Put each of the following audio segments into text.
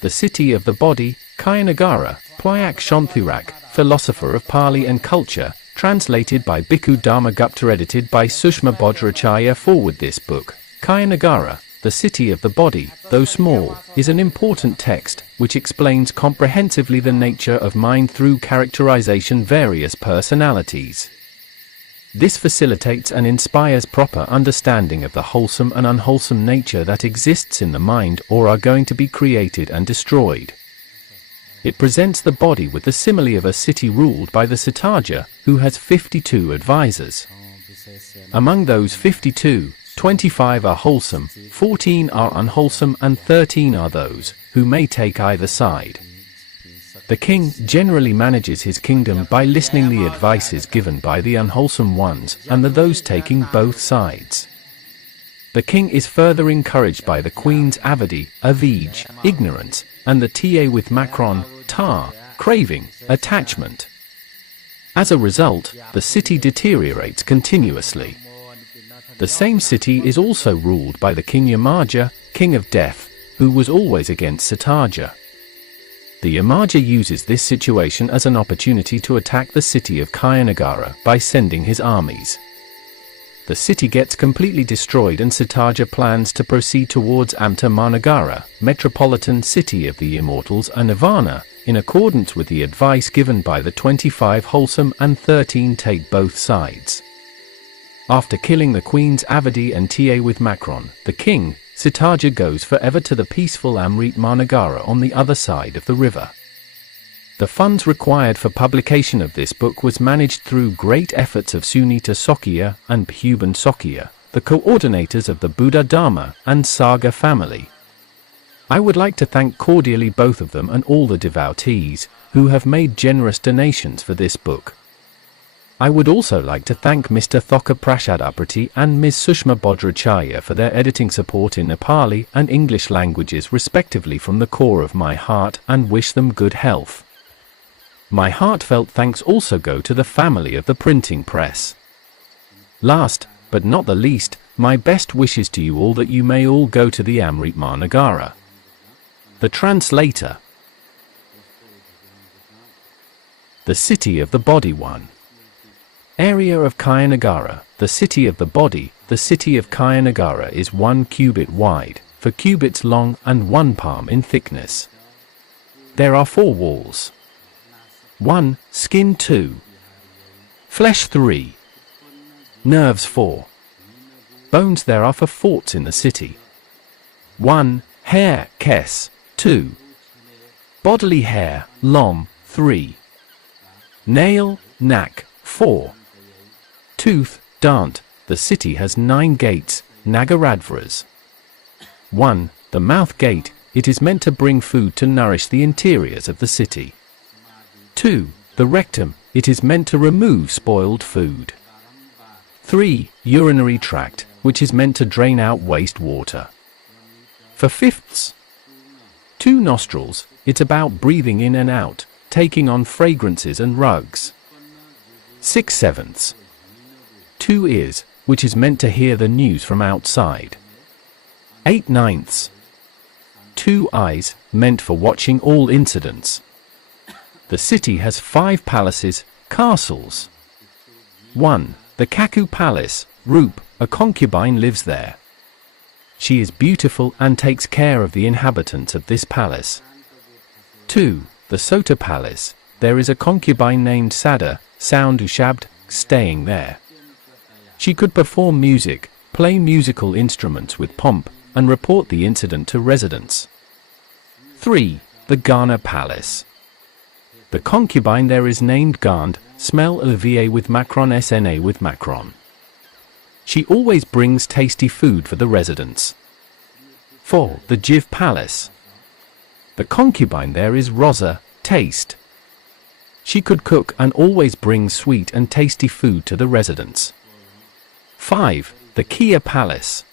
The city of the body, Kāyanagara, Plyak Shonthirak, philosopher of Pali and culture, translated by Bhikkhu Dharmagupta, edited by Sushma Bajracharya. Foreword. This book, Kāyanagara, the city of the body, though small, is an important text, which explains comprehensively the nature of mind through characterization various personalities. This facilitates and inspires proper understanding of the wholesome and unwholesome nature that exists in the mind or are going to be created and destroyed. It presents the body with the simile of a city ruled by the Cittarāja, who has 52 advisors. Among those 52, 25 are wholesome, 14 are unwholesome, and 13 are those who may take either side. The king generally manages his kingdom by listening the advices given by the unwholesome ones and those taking both sides. The king is further encouraged by the queen's avidi, avij, ignorance, and the ta with macron, tar, craving, attachment. As a result, the city deteriorates continuously. The same city is also ruled by the king Yamaja, king of death, who was always against Cittarāja. The Yamaja uses this situation as an opportunity to attack the city of Kāyanagara by sending his armies. The city gets completely destroyed and Cittarāja plans to proceed towards Amṛta Mahānagara, metropolitan city of the immortals and nirvana, in accordance with the advice given by the 25 wholesome and 13 take both sides. After killing the queen's avidi and ta with macron, the king, Cittarāja, goes forever to the peaceful Amṛta Mahānagara on the other side of the river. The funds required for publication of this book was managed through great efforts of Sunita Sokya and Bhuban Sokya, the coordinators of the Buddha Dharma and Saga family. I would like to thank cordially both of them and all the devotees who have made generous donations for this book. I would also like to thank Mr. Thoka Prashadaprati and Ms. Sushma Bajracharya for their editing support in Nepali and English languages respectively from the core of my heart, and wish them good health. My heartfelt thanks also go to the family of the printing press. Last, but not the least, my best wishes to you all that you may all go to the Amṛta Mahānagara. The translator. The city of the body. 1. Area of Kāyanagara, the city of the body. The city of Kāyanagara is 1 cubit wide, 4 cubits long, and 1 palm in thickness. There are 4 walls. 1. Skin 2. Flesh 3. Nerves 4. Bones there are for forts in the city. 1. Hair, kes, 2. Bodily hair, lom, 3. Nail, nak, 4. Tooth, dant. The city has 9 gates, nagaradvaras. 1. The mouth gate, it is meant to bring food to nourish the interiors of the city. 2. The rectum, it is meant to remove spoiled food. 3. Urinary tract, which is meant to drain out waste water. For fifths. 2 nostrils, it's about breathing in and out, taking on fragrances and rugs. 6 sevenths. 2 ears, which is meant to hear the news from outside. 8 ninths. 2 eyes, meant for watching all incidents. The city has 5 palaces, castles. 1. The Kaku Palace, Roop, a concubine lives there. She is beautiful and takes care of the inhabitants of this palace. 2. The Sota Palace, there is a concubine named Sada, Sound Ushabd, staying there. She could perform music, play musical instruments with pomp, and report the incident to residents. 3. The Ghana Palace. The concubine there is named Gand, smell va with macron sna with macron. She always brings tasty food for the residents. 4. The Jiv Palace. The concubine there is Rosa, taste. She could cook and always brings sweet and tasty food to the residents. 5. The Kia Palace.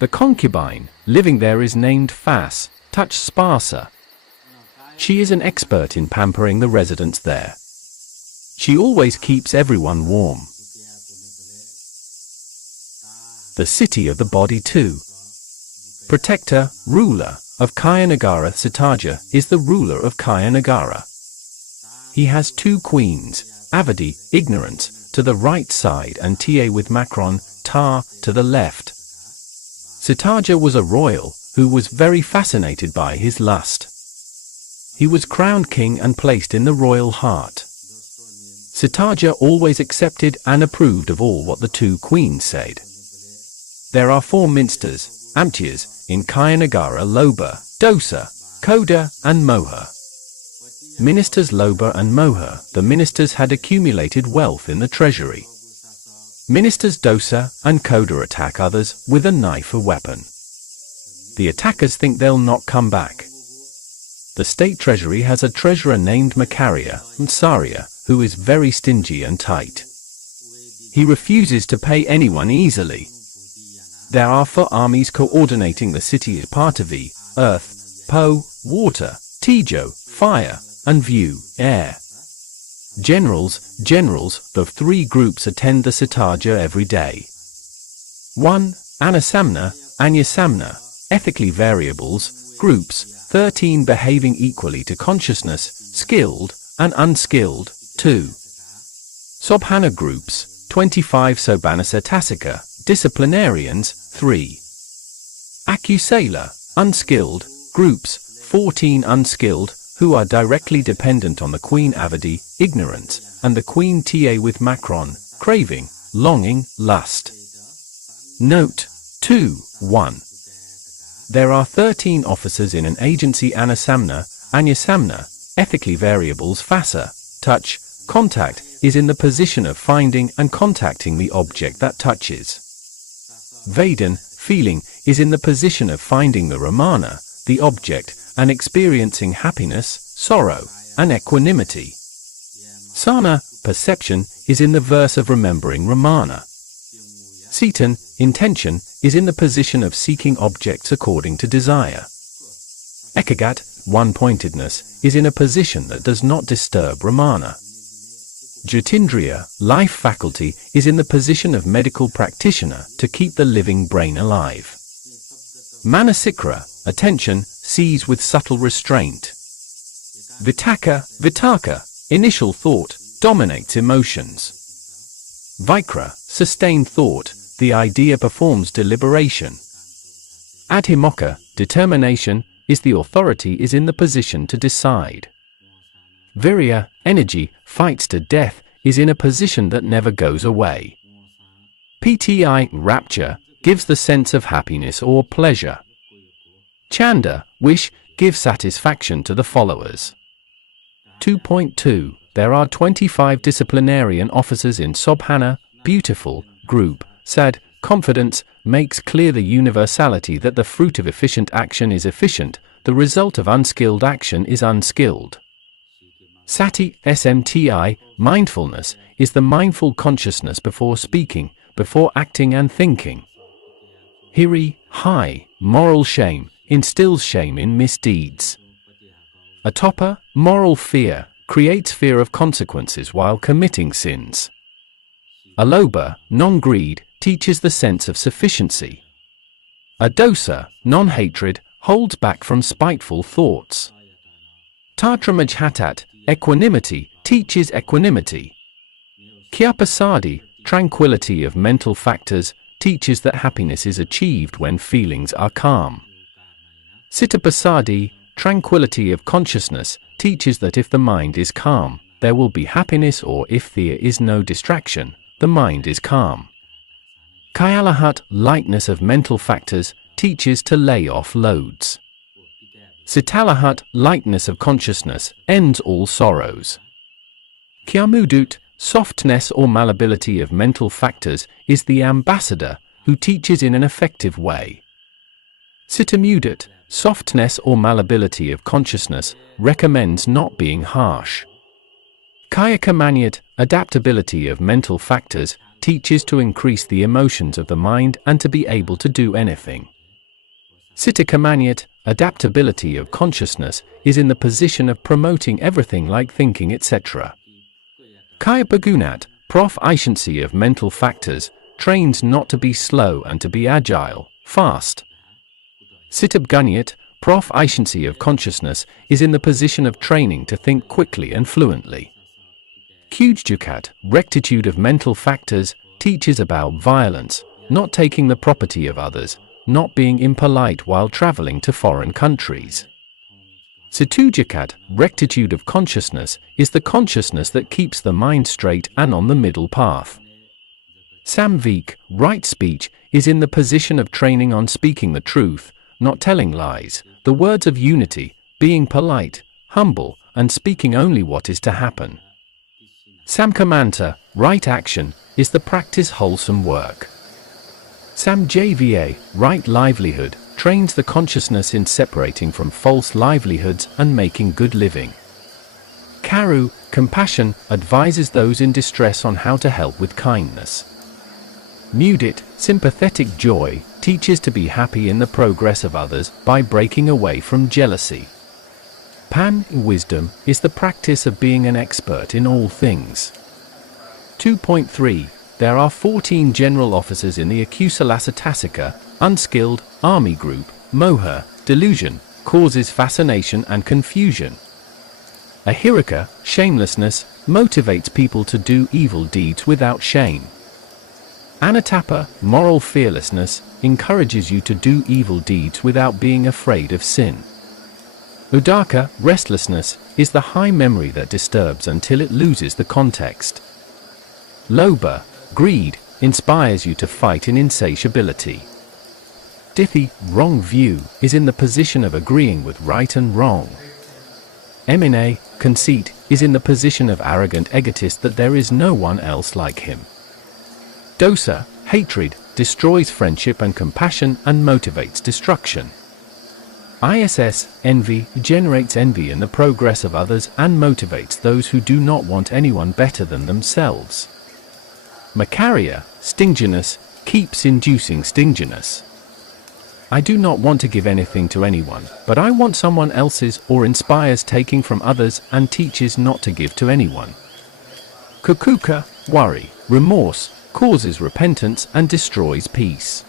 The concubine, living there is named Fas, touch sparsa. She is an expert in pampering the residents there. She always keeps everyone warm. The city of the body 2. protector, ruler, of Kāyanagara. Cittarāja is the ruler of Kāyanagara. He has two queens, Avadi, ignorance, to the right side and Ta with Macron, Ta, to the left. Cittarāja was a royal, who was very fascinated by his lust. He was crowned king and placed in the royal heart. Cittarāja always accepted and approved of all what the two queens said. There are 4 minsters, Amṛtas, in Kāyanagara: Lobha, Dosa, Koda, and Moha. Ministers Lobha and Moha. The ministers had accumulated wealth in the treasury. Ministers Dosa and Koda attack others with a knife or weapon. The attackers think they'll not come back. The state treasury has a treasurer named Mahānagara, who is very stingy and tight. He refuses to pay anyone easily. There are 4 armies coordinating the city as Parthavi, earth, Po, water, Tejo, fire, and View, air. Generals, the 3 groups attend the Cittarāja every day. 1. Anasamna, ethically variables, groups, 13 behaving equally to consciousness, skilled and unskilled, 2. Sobhana groups, 25 Sobhanasatasika, disciplinarians, 3. Acusala, unskilled, groups, 14 unskilled, who are directly dependent on the Queen Avadi, ignorance, and the Queen Ta with Macron, craving, longing, lust. Note 2.1. There are 13 officers in an agency: Anasamna, ethically variables, Phasa, touch, contact, is in the position of finding and contacting the object that touches. Vedan, feeling, is in the position of finding the Ramana, the object, and experiencing happiness, sorrow, and equanimity. Sana, perception, is in the verse of remembering Ramana. Citan, intention, is in the position of seeking objects according to desire. Ekagat, one-pointedness, is in a position that does not disturb Ramana. Jyotindriya, life faculty, is in the position of medical practitioner to keep the living brain alive. Manasikra, attention, sees with subtle restraint. Vitaka, initial thought, dominates emotions. Vikra, sustained thought, the idea performs deliberation. Adhimokkha, determination, is the authority is in the position to decide. Virya, energy, fights to death, is in a position that never goes away. Pti, rapture, gives the sense of happiness or pleasure. Chanda, wish, gives satisfaction to the followers. 2.2. There are 25 disciplinarian officers in Sobhana, beautiful, group. Sad, confidence, makes clear the universality that the fruit of efficient action is efficient, the result of unskilled action is unskilled. Sati, SMTI, mindfulness, is the mindful consciousness before speaking, before acting and thinking. Hiri, high, moral shame, instills shame in misdeeds. Atopa, moral fear, creates fear of consequences while committing sins. Alobha, non-greed, teaches the sense of sufficiency. Adosa, non-hatred, holds back from spiteful thoughts. Tatramajhatat, equanimity, teaches equanimity. Kyapasadi, tranquility of mental factors, teaches that happiness is achieved when feelings are calm. Cittapasadi, tranquility of consciousness, teaches that if the mind is calm, there will be happiness, or if there is no distraction, the mind is calm. Kayalahat, lightness of mental factors, teaches to lay off loads. Sitalahat, lightness of consciousness, ends all sorrows. Kyamudut, softness or malleability of mental factors, is the ambassador, who teaches in an effective way. Sitamudut, softness or malleability of consciousness, recommends not being harsh. Kayakamanyat, adaptability of mental factors, teaches to increase the emotions of the mind and to be able to do anything. Sitakamanyat, adaptability of consciousness, is in the position of promoting everything like thinking, etc. Kayapagunat, proficiency of mental factors, trains not to be slow and to be agile, fast. Cittarāja, proficiency of consciousness, is in the position of training to think quickly and fluently. Kāyanagara, rectitude of mental factors, teaches about violence, not taking the property of others, not being impolite while traveling to foreign countries. Cittarāja, rectitude of consciousness, is the consciousness that keeps the mind straight and on the middle path. Samvik, right speech, is in the position of training on speaking the truth, not telling lies, the words of unity, being polite, humble, and speaking only what is to happen. Samkamanta, right action, is the practice wholesome work. Samjava, right livelihood, trains the consciousness in separating from false livelihoods and making good living. Karu, compassion, advises those in distress on how to help with kindness. Mudit, sympathetic joy, teaches to be happy in the progress of others by breaking away from jealousy. Pan, wisdom, is the practice of being an expert in all things. 2.3 There are 14 general officers in the Akusalasattasika, unskilled, army group. Moha, delusion, causes fascination and confusion. Ahirika, shamelessness, motivates people to do evil deeds without shame. Anatapa, moral fearlessness, encourages you to do evil deeds without being afraid of sin. Udaka, restlessness, is the high memory that disturbs until it loses the context. Lobha, greed, inspires you to fight in insatiability. Dithi, wrong view, is in the position of agreeing with right and wrong. Emine, conceit, is in the position of arrogant egotist that there is no one else like him. Dosa, hatred, destroys friendship and compassion and motivates destruction. Iss, envy, generates envy in the progress of others and motivates those who do not want anyone better than themselves. Makarya, stinginess, keeps inducing stinginess. I do not want to give anything to anyone, but I want someone else's, or inspires taking from others and teaches not to give to anyone. Kukuka, worry, remorse, causes repentance and destroys peace.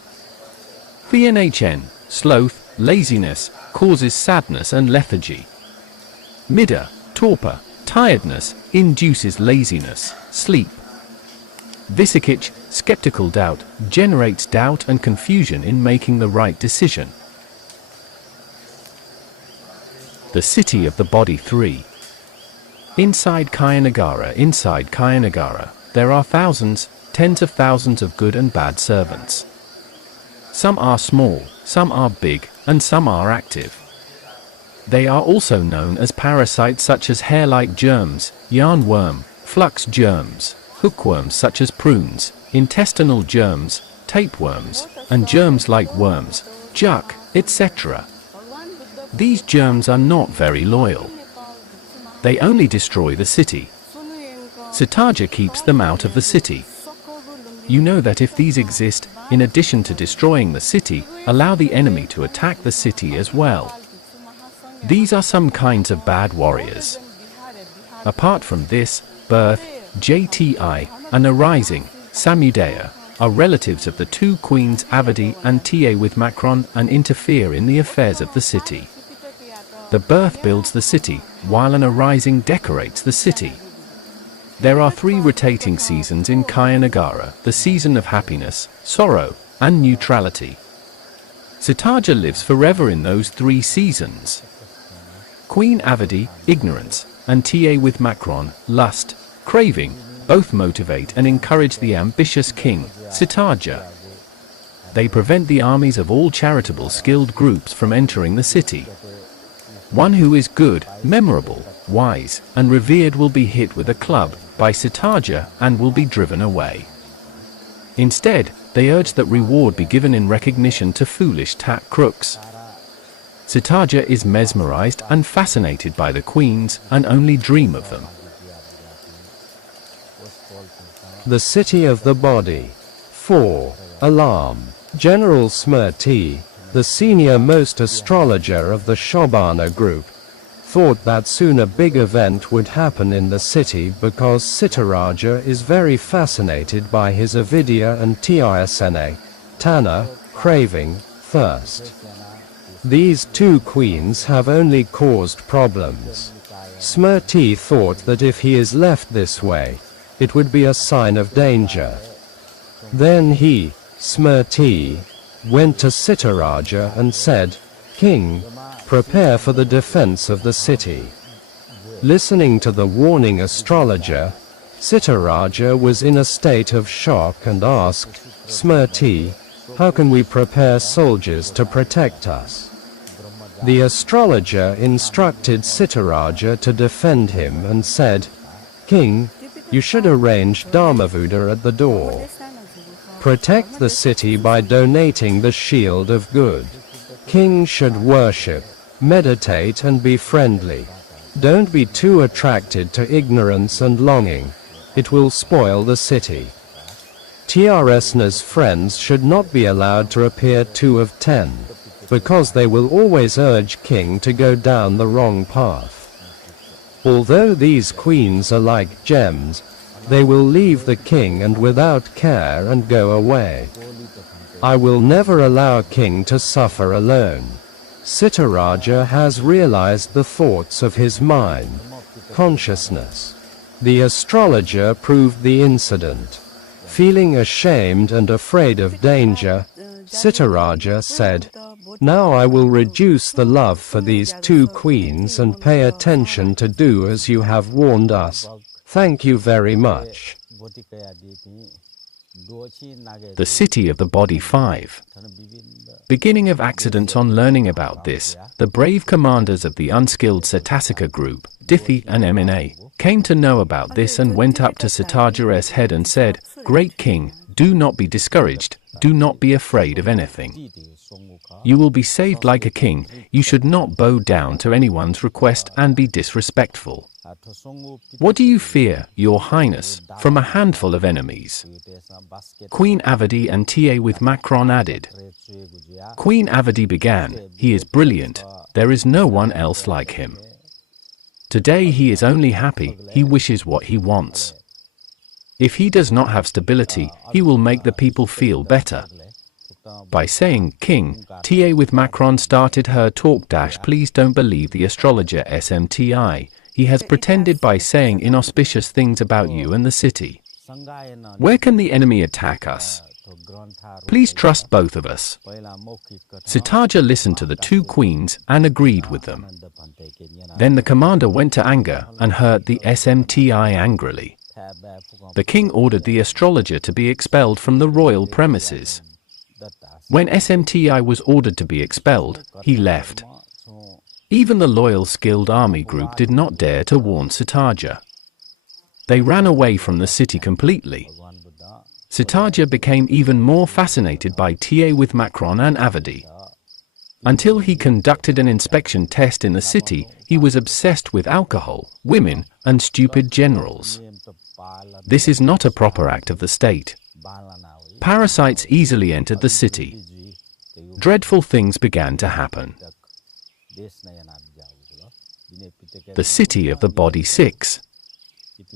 Thnhn, sloth, laziness, causes sadness and lethargy. Mida, torpor, tiredness, induces laziness, sleep. Visikich, skeptical doubt, generates doubt and confusion in making the right decision. The city of the body 3. Inside Kāyanagara, there are thousands, tens of thousands of good and bad servants. Some are small, some are big, and some are active. They are also known as parasites such as hair-like germs, yarnworm, flux germs, hookworms such as prunes, intestinal germs, tapeworms, and germs like worms, juk, etc. These germs are not very loyal. They only destroy the city. Cittarāja keeps them out of the city. You know that if these exist, in addition to destroying the city, allow the enemy to attack the city as well. These are some kinds of bad warriors. Apart from this, birth, JTI, and arising, Samudaya, are relatives of the two queens Avadi and Ta with Macron and interfere in the affairs of the city. The birth builds the city, while an arising decorates the city. There are 3 rotating seasons in Kāyanagara, the season of happiness, sorrow, and neutrality. Cittarāja lives forever in those 3 seasons. Queen Avadi, ignorance, and Ta with Macron, lust, craving, both motivate and encourage the ambitious king, Cittarāja. They prevent the armies of all charitable skilled groups from entering the city. One who is good, memorable, wise, and revered will be hit with a club by Cittarāja and will be driven away. Instead, they urge that reward be given in recognition to foolish tap crooks. Cittarāja is mesmerized and fascinated by the queens and only dream of them. The city of the body. 4. Alarm. General Smrti, the senior-most astrologer of the Shobana group, thought that soon a big event would happen in the city because Cittarāja is very fascinated by his avidya and tisna, tanha, craving, thirst. These two queens have only caused problems. Smrti thought that if he is left this way, it would be a sign of danger. Then he, Smrti, went to Cittarāja and said, "King, prepare for the defense of the city." Listening to the warning astrologer, Cittarāja was in a state of shock and asked, "Smrti, how can we prepare soldiers to protect us?" The astrologer instructed Cittarāja to defend him and said, "King, you should arrange Dharmagupta at the door. Protect the city by donating the shield of good. King should worship, meditate and be friendly. Don't be too attracted to ignorance and longing. It will spoil the city. Trsna's friends should not be allowed to appear 2 of 10, because they will always urge king to go down the wrong path. Although these queens are like gems, they will leave the king and without care and go away. I will never allow king to suffer alone." Cittarāja has realized the thoughts of his mind, consciousness. The astrologer proved the incident. Feeling ashamed and afraid of danger, Cittarāja said, "Now I will reduce the love for these two queens and pay attention to do as you have warned us. Thank you very much." The City of the Body 5. Beginning of accidents. On learning about this, the brave commanders of the unskilled Cittarāja group, Dithi and Mna, came to know about this and went up to Cittarāja's head and said, "Great king, do not be discouraged, do not be afraid of anything. You will be saved like a king. You should not bow down to anyone's request and be disrespectful. What do you fear, your highness, from a handful of enemies?" Queen Avadi and Ta with Macron added. Queen Avadi began, "He is brilliant, there is no one else like him. Today he is only happy, he wishes what he wants. If he does not have stability, he will make the people feel better." By saying king, Ta with Macron started her talk. Please don't believe the astrologer SMTI. He has pretended by saying inauspicious things about you and the city. Where can the enemy attack us? Please trust both of us. Cittarāja listened to the two queens and agreed with them. Then the commander went to anger and hurt the SMTI angrily. The king ordered the astrologer to be expelled from the royal premises. When SMTI was ordered to be expelled, he left. Even the loyal skilled army group did not dare to warn Cittarāja. They ran away from the city completely. Cittarāja became even more fascinated by Ta with Macron and Avadi. Until he conducted an inspection test in the city, he was obsessed with alcohol, women, and stupid generals. This is not a proper act of the state. Parasites easily entered the city. Dreadful things began to happen. The City of the Body 6.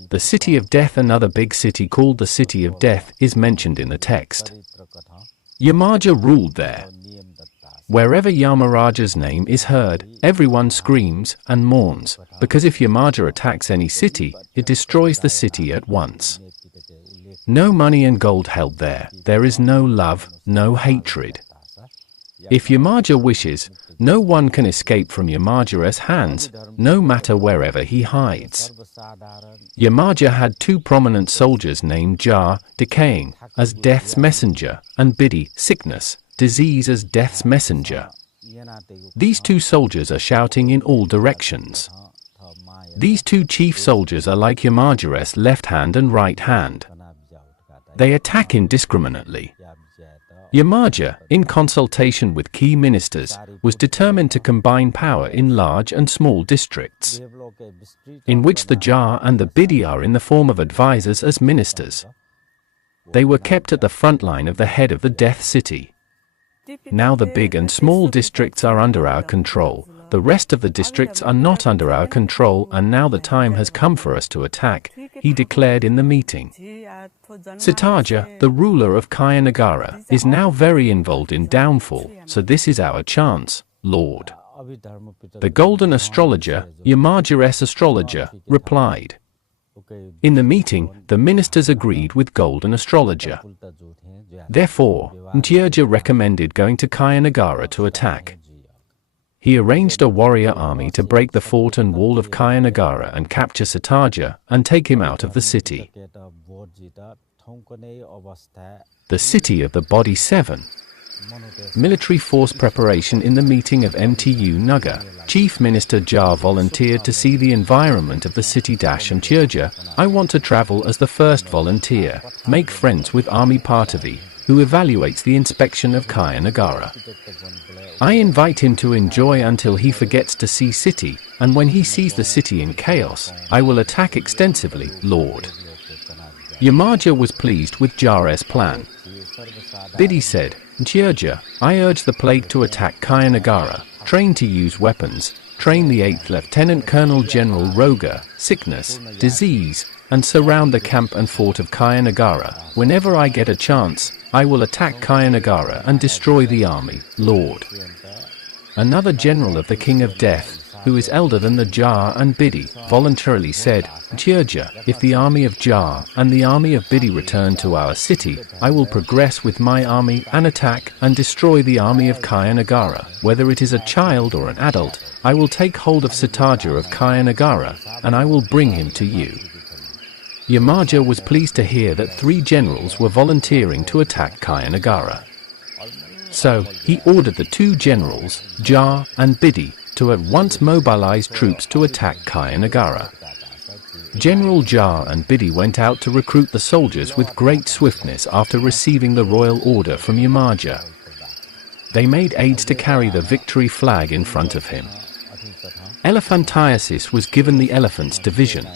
The City of Death, another big city called the City of Death, is mentioned in the text. Yamaja ruled there. Wherever Yamaraja's name is heard, everyone screams and mourns, because if Yamaja attacks any city, it destroys the city at once. No money and gold held there. There is no love, no hatred. If Yamaja wishes, no one can escape from Yamaja's hands, no matter wherever he hides. Yamaja had two prominent soldiers named Ja, decaying, as death's messenger, and Bidi, sickness, disease, as death's messenger. These two soldiers are shouting in all directions. These two chief soldiers are like Yamaja's left hand and right hand. They attack indiscriminately. Yamaja, in consultation with key ministers, was determined to combine power in large and small districts, in which the Ja and the Bidi are in the form of advisors as ministers. They were kept at the front line of the head of the death city. Now the big and small districts are under our control. The rest of the districts are not under our control, and now the time has come for us to attack, he declared in the meeting. Cittarāja, the ruler of Kāyanagara, is now very involved in downfall, so this is our chance. Lord. The golden astrologer, Yamaja's astrologer, replied. In the meeting, the ministers agreed with golden astrologer. Therefore, Cittarāja recommended going to Kāyanagara to attack. He arranged a warrior army to break the fort and wall of Kāyanagara and capture Cittarāja and take him out of the city. The city of the body 7. Military force preparation. In the meeting of MTU Nagar, Chief Minister Jar volunteered to see the environment of the city. Cittarāja, I want to travel as the first volunteer, make friends with Army Partavi, who evaluates the inspection of Kāyanagara. I invite him to enjoy until he forgets to see city, and when he sees the city in chaos, I will attack extensively, Lord. Yamaja was pleased with Jar's plan. Bidhi said, Cittarāja, I urge the Plake to attack Kāyanagara, train to use weapons, train the 8th Lieutenant Colonel General Roga, sickness, disease, and surround the camp and fort of Kāyanagara. Whenever I get a chance, I will attack Kāyanagara and destroy the army, Lord. Another general of the King of Death, who is elder than the Jar and Bidhi, voluntarily said, Cittarāja, if the army of Jar and the army of Bidhi return to our city, I will progress with my army and attack and destroy the army of Kāyanagara. Whether it is a child or an adult, I will take hold of Cittarāja of Kāyanagara, and I will bring him to you. Yamaja was pleased to hear that 3 generals were volunteering to attack Kāyanagara. So, he ordered the 2 generals, Jar and Bidhi, to at once mobilize troops to attack Kāyanagara. General Jar and Bidhi went out to recruit the soldiers with great swiftness after receiving the royal order from Yamaja. They made aids to carry the victory flag in front of him. Elephantiasis was given the elephant's division.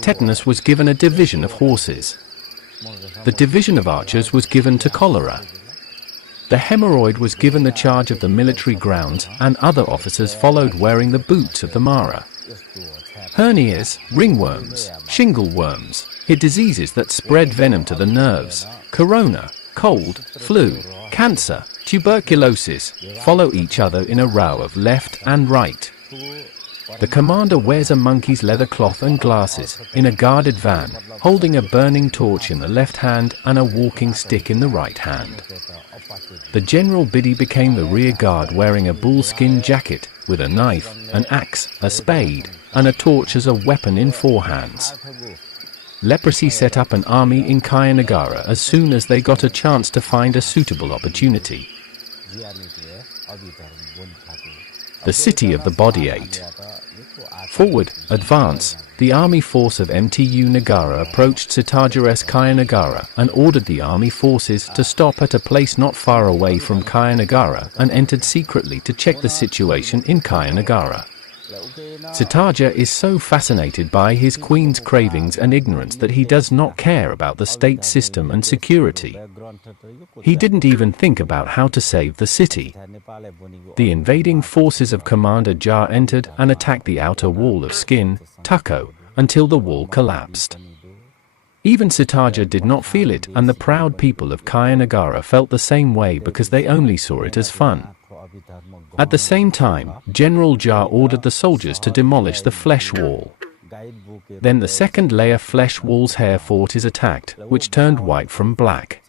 Tetanus was given a division of horses. The division of archers was given to cholera. The hemorrhoid was given the charge of the military grounds, and other officers followed wearing the boots of the Mara. Hernias, ringworms, shingle worms, hid diseases that spread venom to the nerves, corona, cold, flu, cancer, tuberculosis, follow each other in a row of left and right. The commander wears a monkey's leather cloth and glasses, in a guarded van, holding a burning torch in the left hand and a walking stick in the right hand. The General Bidhi became the rear guard wearing a bullskin jacket, with a knife, an axe, a spade, and a torch as a weapon in 4 hands. Leprosy set up an army in Kāyanagara as soon as they got a chance to find a suitable opportunity. The city of the body 8. Forward, advance. The army force of MTU Nagara approached Cittarāja's Kāyanagara and ordered the army forces to stop at a place not far away from Kāyanagara and entered secretly to check the situation in Kāyanagara. Cittarāja is so fascinated by his queen's cravings and ignorance that he does not care about the state system and security. He didn't even think about how to save the city. The invading forces of Commander Jar entered and attacked the outer wall of skin, Tukko, until the wall collapsed. Even Cittarāja did not feel it, and the proud people of Kāyanagara felt the same way because they only saw it as fun. At the same time, General Jar ordered the soldiers to demolish the flesh wall. Then the second layer flesh wall's hair fort is attacked, which turned white from black.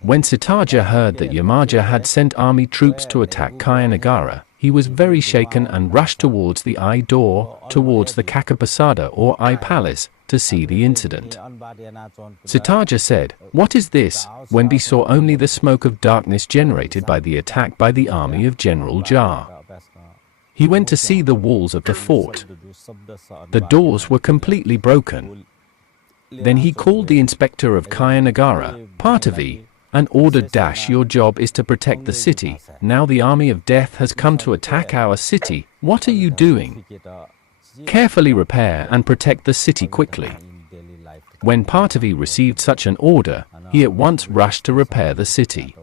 When Cittarāja heard that Yamaja had sent army troops to attack Kāyanagara, he was very shaken and rushed towards the eye door, towards the Kakapasada or eye palace, to see the incident. Cittarāja said, "What is this?" when he saw only the smoke of darkness generated by the attack by the army of General Jar. He went to see the walls of the fort. The doors were completely broken. Then he called the inspector of Kāyanagara, Partavi, and ordered, "Your job is to protect the city. Now the army of death has come to attack our city. What are you doing? Carefully repair and protect the city quickly." When Partavi received such an order, he at once rushed to repair the city.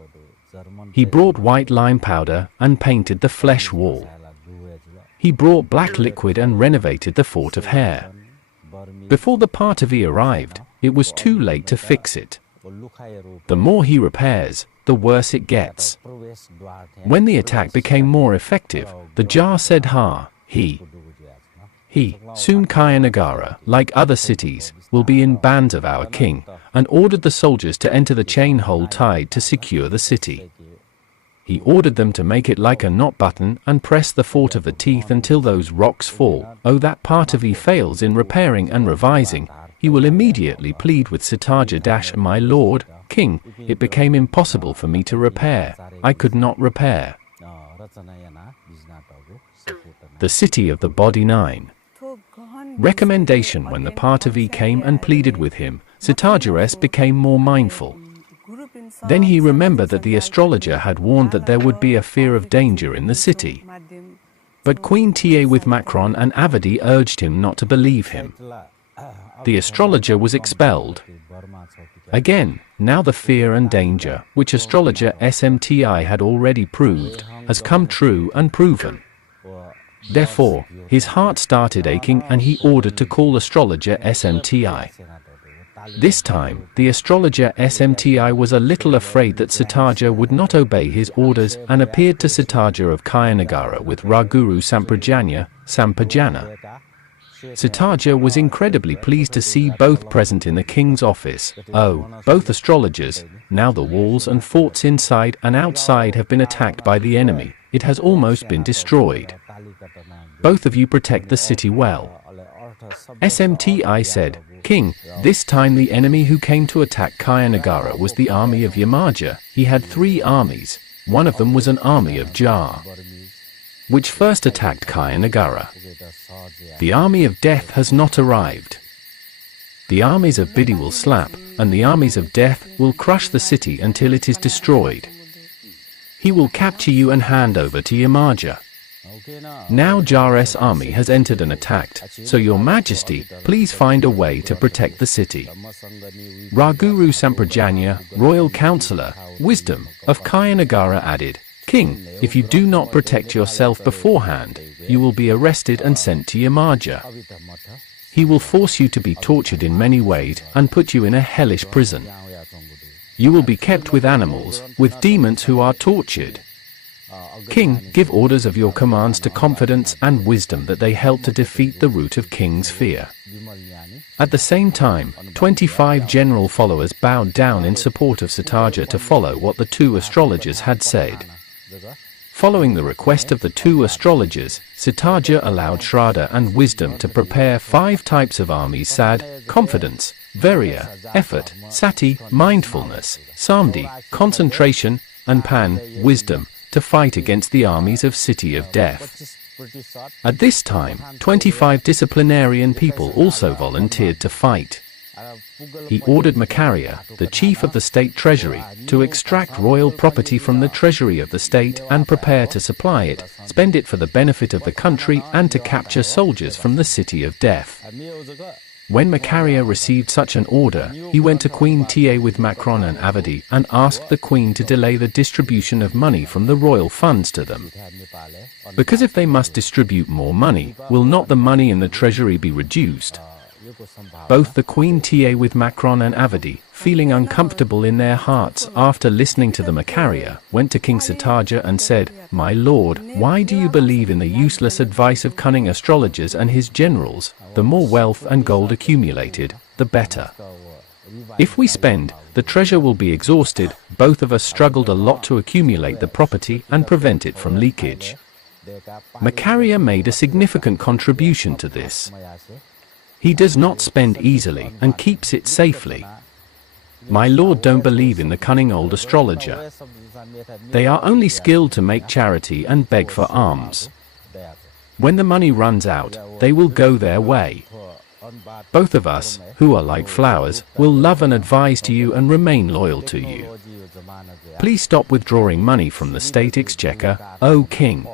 He brought white lime powder and painted the flesh wall. He brought black liquid and renovated the fort of hair. Before the Partavi arrived, it was too late to fix it. The more he repairs, the worse it gets. When the attack became more effective, the Jar said soon Kāyanagara, like other cities, will be in bands of our king, and ordered the soldiers to enter the chain hole tied to secure the city. He ordered them to make it like a knot button and press the fort of the teeth until those rocks fall. Oh, that part of he fails in repairing and revising, he will immediately plead with Cittarāja, my lord, king, it became impossible for me to repair, I could not repair. The city of the body 9. Recommendation. When the Parthavi came and pleaded with him, Cittarāja became more mindful. Then he remembered that the astrologer had warned that there would be a fear of danger in the city. But Queen Ta with Macron and Avadi urged him not to believe him. The astrologer was expelled. Again, now the fear and danger, which astrologer Smti had already proved, has come true and proven. Therefore, his heart started aching and he ordered to call astrologer Smti. This time, the astrologer Smti was a little afraid that Cittarāja would not obey his orders and appeared to Cittarāja of Kāyanagara with Raguru Sampajana. Cittarāja was incredibly pleased to see both present in the king's office. Oh, both astrologers, now the walls and forts inside and outside have been attacked by the enemy, it has almost been destroyed. Both of you protect the city well. Smti said, King, this time the enemy who came to attack Kāyanagara was the army of Yamaja. He had 3 armies. One of them was an army of Jar, which first attacked Kāyanagara. The army of death has not arrived. The armies of Bidhi will slap, and the armies of death will crush the city until it is destroyed. He will capture you and hand over to Yamaja. Now Jar's army has entered and attacked, so your majesty, please find a way to protect the city. Raguru Sampajanya, royal councillor, wisdom, of Kāyanagara added, King, if you do not protect yourself beforehand, you will be arrested and sent to Yamaja. He will force you to be tortured in many ways and put you in a hellish prison. You will be kept with animals, with demons who are tortured. King, give orders of your commands to confidence and wisdom that they help to defeat the root of king's fear. At the same time, 25 general followers bowed down in support of Cittarāja to follow what the 2 astrologers had said. Following the request of the 2 astrologers, Cittarāja allowed Shraddha and wisdom to prepare 5 types of armies: sad, confidence; virya, effort; sati, mindfulness; samdhi, concentration; and pan, wisdom, to fight against the armies of City of Death. At this time, 25 disciplinarian people also volunteered to fight. He ordered Makarya, the chief of the state treasury, to extract royal property from the treasury of the state and prepare to supply it, spend it for the benefit of the country, and to capture soldiers from the City of Death. When Makarya received such an order, he went to Queen Ta with Macron and Avadi and asked the queen to delay the distribution of money from the royal funds to them. Because if they must distribute more money, will not the money in the treasury be reduced? Both the Queen Ta with Macron and Avadi, feeling uncomfortable in their hearts after listening to the Makarya, went to King Cittarāja and said, My lord, why do you believe in the useless advice of cunning astrologers and his generals? The more wealth and gold accumulated, the better. If we spend, the treasure will be exhausted. Both of us struggled a lot to accumulate the property and prevent it from leakage. Makarya made a significant contribution to this. He does not spend easily and keeps it safely. My lord, don't believe in the cunning old astrologer. They are only skilled to make charity and beg for alms. When the money runs out, they will go their way. Both of us, who are like flowers, will love and advise to you and remain loyal to you. Please stop withdrawing money from the state exchequer, O king.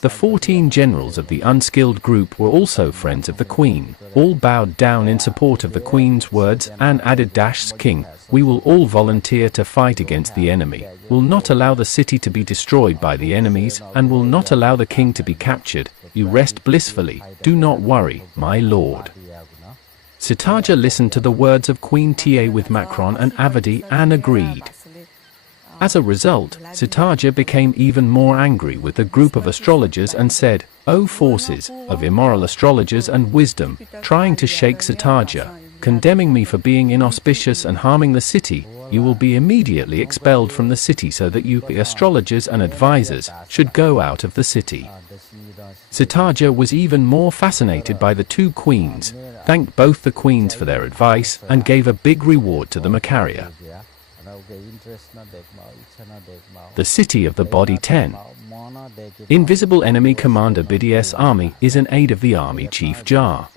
The 14 generals of the unskilled group were also friends of the queen. All bowed down in support of the queen's words and added, King, we will all volunteer to fight against the enemy, will not allow the city to be destroyed by the enemies, and will not allow the king to be captured. You rest blissfully, do not worry, my lord. Cittarāja listened to the words of Queen Ta with Macron and Avadi and agreed. As a result, Cittarāja became even more angry with the group of astrologers and said, "O forces of immoral astrologers and wisdom, trying to shake Cittarāja, condemning me for being inauspicious and harming the city, you will be immediately expelled from the city so that you, the astrologers and advisors, should go out of the city." Cittarāja was even more fascinated by the two queens, thanked both the queens for their advice, and gave a big reward to the Mahānagara. The City of the Body 10. Invisible Enemy Commander BDS Army is an aide of the Army Chief Jar.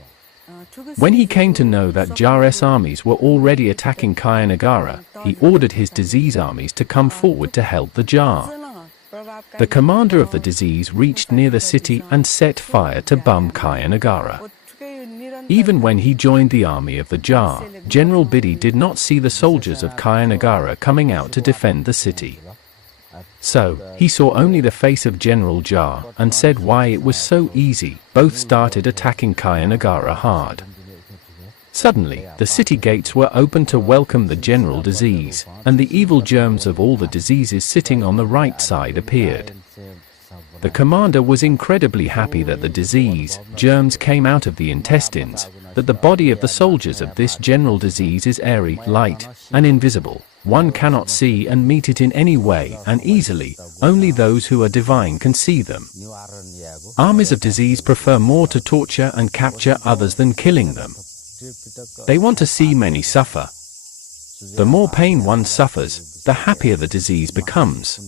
When he came to know that Jar's armies were already attacking Kāyanagara, he ordered his disease armies to come forward to help the Jar. The commander of the disease reached near the city and set fire to bomb Kāyanagara. Even when he joined the army of the Jar, General Bidi did not see the soldiers of Kāyanagara coming out to defend the city. So, he saw only the face of General Jar and said why it was so easy. Both started attacking Kāyanagara hard. Suddenly, the city gates were opened to welcome the general disease, and the evil germs of all the diseases sitting on the right side appeared. The commander was incredibly happy that the disease germs came out of the intestines, that the body of the soldiers of this general disease is airy, light, and invisible. One cannot see and meet it in any way and easily, only those who are divine can see them. Armies of disease prefer more to torture and capture others than killing them. They want to see many suffer. The more pain one suffers, the happier the disease becomes.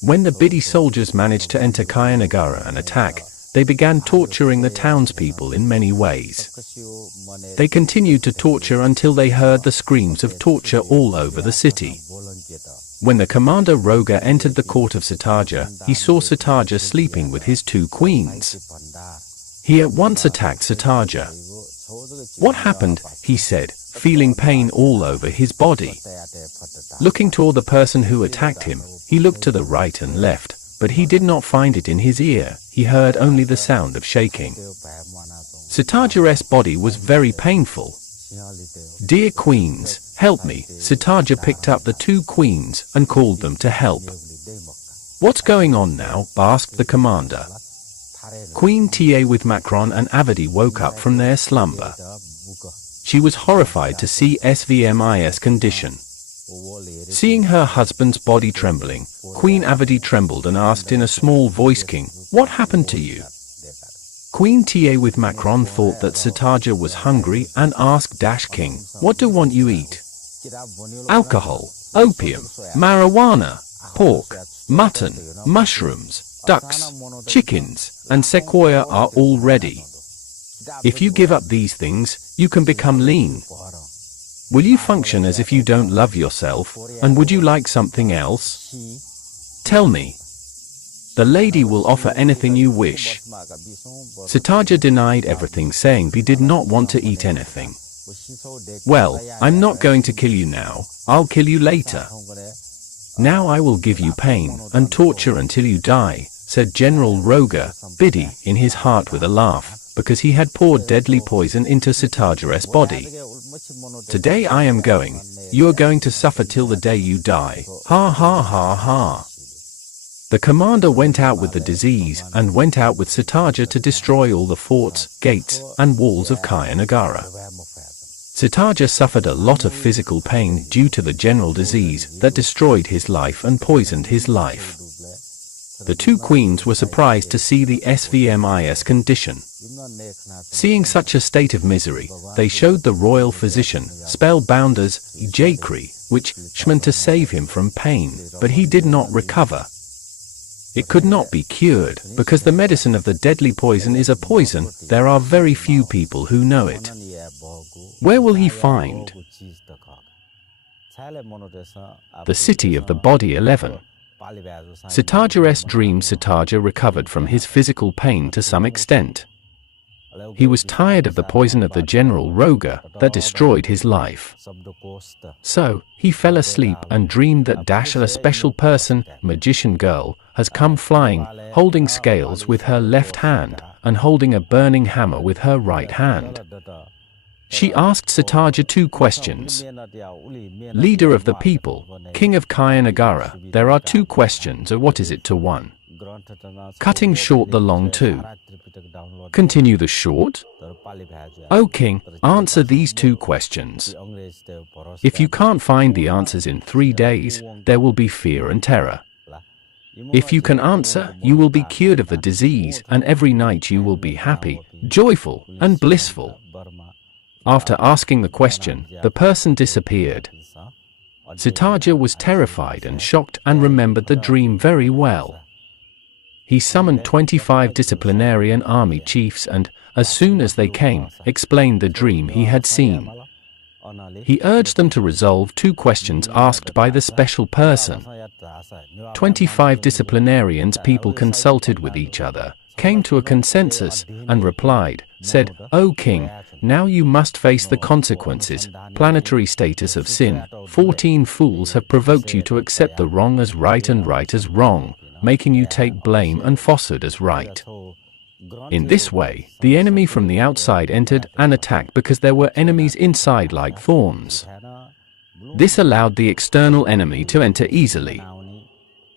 When the Bidi soldiers managed to enter Kāyanagara and attack, they began torturing the townspeople in many ways. They continued to torture until they heard the screams of torture all over the city. When the commander Roga entered the court of Cittarāja, he saw Cittarāja sleeping with his two queens. He at once attacked Cittarāja. "What happened?" he said, feeling pain all over his body. Looking toward the person who attacked him, he looked to the right and left, but he did not find it in his ear. He heard only the sound of shaking. Cittarāja's body was very painful. "Dear queens, help me." Cittarāja picked up the two queens and called them to help. "What's going on now?" asked the commander. Queen Ta with Macron and Avadi woke up from their slumber. She was horrified to see Svmi's condition. Seeing her husband's body trembling, Queen Avadi trembled and asked in a small voice, "King, what happened to you?" Queen Ta with Macron thought that Cittarāja was hungry and asked "King, what do want you eat?" "Alcohol, opium, marijuana, pork, mutton, mushrooms, ducks, chickens, and sequoia are all ready. If you give up these things, you can become lean. Will you function as if you don't love yourself, and would you like something else? Tell me. The lady will offer anything you wish." Cittarāja denied everything, saying he did not want to eat anything. "Well, I'm not going to kill you now, I'll kill you later. Now I will give you pain and torture until you die," said General Roga Bidi in his heart with a laugh, because he had poured deadly poison into Cittarāja's body. "Today I am going. You are going to suffer till the day you die. Ha ha ha ha." The commander went out with the disease and went out with Cittarāja to destroy all the forts, gates, and walls of Kāyanagara. Cittarāja suffered a lot of physical pain due to the general disease that destroyed his life and poisoned his life. The two queens were surprised to see the Svmi's condition. Seeing such a state of misery, they showed the royal physician, spellbounders, Jakri, which shman to save him from pain, but he did not recover. It could not be cured, because the medicine of the deadly poison is a poison. There are very few people who know it. Where will he find? The City of the Body 11. Cittarāja's dream. Cittarāja recovered from his physical pain to some extent. He was tired of the poison of the General Roga that destroyed his life. So, he fell asleep and dreamed that a special person, magician girl, has come flying, holding scales with her left hand, and holding a burning hammer with her right hand. She asked Cittarāja 2 questions. Leader of the people, king of Kāyanagara, there are 2 questions, or what is it to 1? Cutting short the long 2. Continue the short? O king, answer these 2 questions. If you can't find the answers in 3 days, there will be fear and terror. If you can answer, you will be cured of the disease, and every night you will be happy, joyful, and blissful. After asking the question, the person disappeared. Cittarāja was terrified and shocked and remembered the dream very well. He summoned 25 disciplinarian army chiefs and, as soon as they came, explained the dream he had seen. He urged them to resolve 2 questions asked by the special person. 25 disciplinarians people consulted with each other, came to a consensus, and replied, said, O king, now you must face the consequences, planetary status of sin. 14 fools have provoked you to accept the wrong as right and right as wrong, making you take blame and falsehood as right. In this way, the enemy from the outside entered and attacked because there were enemies inside like thorns. This allowed the external enemy to enter easily.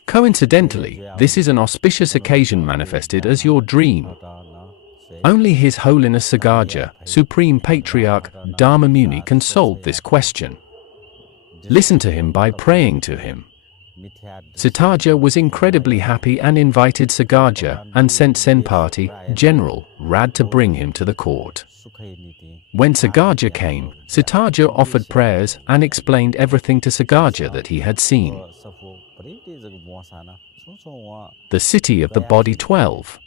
Coincidentally, this is an auspicious occasion manifested as your dream. Only His Holiness Cittarāja, Supreme Patriarch Dharma Muni, can solve this question. Listen to him by praying to him. Cittarāja was incredibly happy and invited Cittarāja and sent Senpati, General, Rad to bring him to the court. When Cittarāja came, Cittarāja offered prayers and explained everything to Cittarāja that he had seen. The city of the body 12.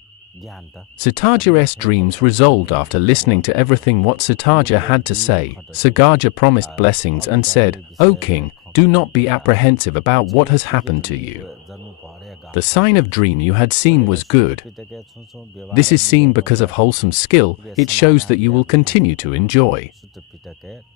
Cittarāja's dreams resolved after listening to everything what Cittarāja had to say. Cittarāja promised blessings and said, O king, do not be apprehensive about what has happened to you. The sign of dream you had seen was good. This is seen because of wholesome skill. It shows that you will continue to enjoy.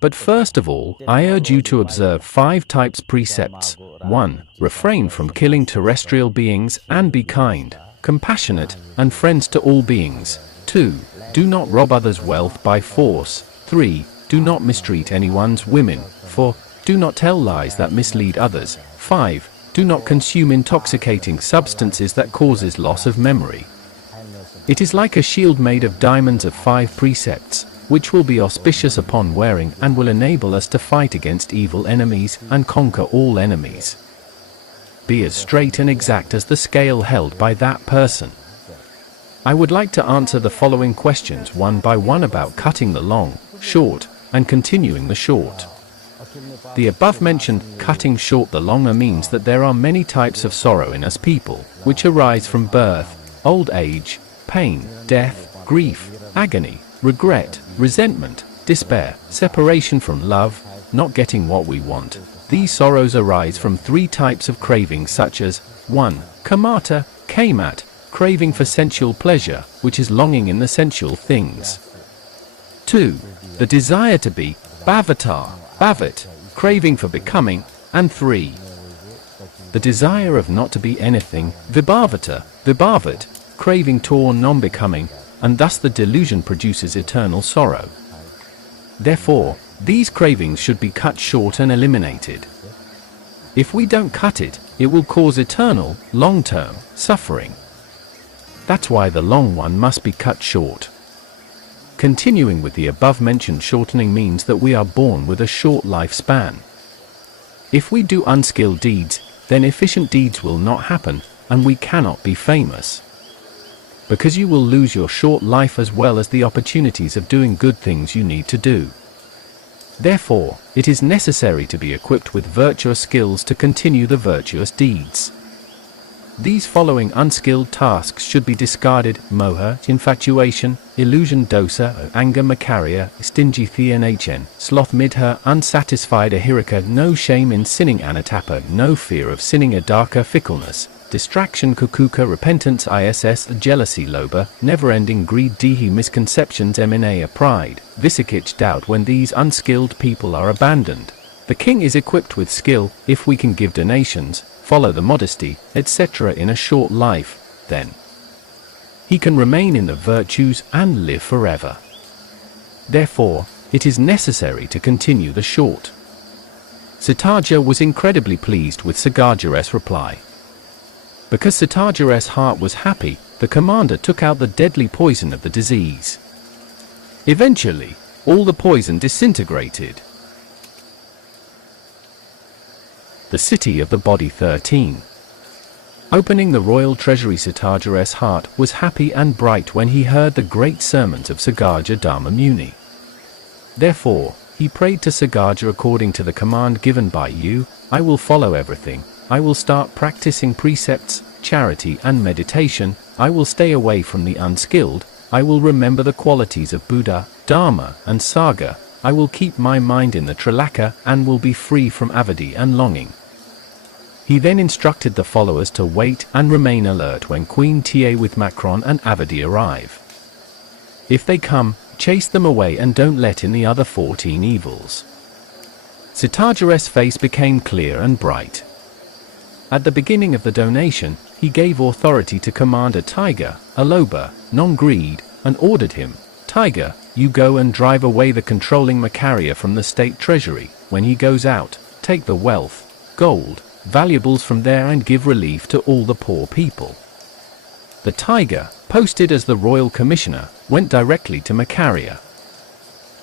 But first of all, I urge you to observe 5 types precepts. 1. Refrain from killing terrestrial beings and be kind, compassionate, and friends to all beings. 2. Do not rob others' wealth by force. 3. Do not mistreat anyone's women. 4. Do not tell lies that mislead others. 5. Do not consume intoxicating substances that causes loss of memory. It is like a shield made of diamonds of 5 precepts, which will be auspicious upon wearing and will enable us to fight against evil enemies and conquer all enemies. Be as straight and exact as the scale held by that person. I would like to answer the following questions one by one about cutting the long, short, and continuing the short. The above-mentioned cutting short the longer means that there are many types of sorrow in us people, which arise from birth, old age, pain, death, grief, agony, regret, resentment, despair, separation from love, not getting what we want. These sorrows arise from 3 types of cravings such as 1. Kamata, kamat, craving for sensual pleasure, which is longing in the sensual things. 2. The desire to be, bhavatar, bhavat, craving for becoming, and 3. The desire of not to be anything, vibhavata, vibhavat, craving toward non-becoming, and thus the delusion produces eternal sorrow. Therefore, these cravings should be cut short and eliminated. If we don't cut it, it will cause eternal, long-term, suffering. That's why the long one must be cut short. Continuing with the above-mentioned shortening means that we are born with a short lifespan. If we do unskilled deeds, then efficient deeds will not happen, and we cannot be famous. Because you will lose your short life as well as the opportunities of doing good things you need to do. Therefore, it is necessary to be equipped with virtuous skills to continue the virtuous deeds. These following unskilled tasks should be discarded: moha, infatuation, illusion, dosa, anger, makarya, stingy, thnhn, sloth, midha, unsatisfied, ahirika, no shame in sinning, anatapa, no fear of sinning, adaka, fickleness, distraction, kukuka, repentance, iss, jealousy, lobha, never-ending greed, dihi, misconceptions, mna, pride, visikich, doubt. When these unskilled people are abandoned, the king is equipped with skill. If we can give donations, follow the modesty, etc. in a short life, then he can remain in the virtues and live forever. Therefore, It is necessary to continue the short. Cittarāja was incredibly pleased with Cittarāja's reply. Because Cittarāja's heart was happy, the commander took out the deadly poison of the disease. Eventually, all the poison disintegrated. The City of the Body 13. Opening the royal treasury, Cittarāja's heart was happy and bright when he heard the great sermons of Cittarāja Dharma Muni. Therefore, he prayed to Cittarāja, according to the command given by you, I will follow everything. I will start practicing precepts, charity and meditation. I will stay away from the unskilled. I will remember the qualities of Buddha, Dharma and Sangha. I will keep my mind in the Trilaka and will be free from avadi and longing. He then instructed the followers to wait and remain alert when Queen Ta with Macron and avadi arrive. If they come, chase them away and don't let in the other 14 evils. Cittarāja's face became clear and bright. At the beginning of the donation, he gave authority to Commander Tiger, Aloba, non-greed, and ordered him, Tiger, you go and drive away the controlling Makarya from the state treasury. When he goes out, take the wealth, gold, valuables from there and give relief to all the poor people. The Tiger, posted as the royal commissioner, went directly to Makarya.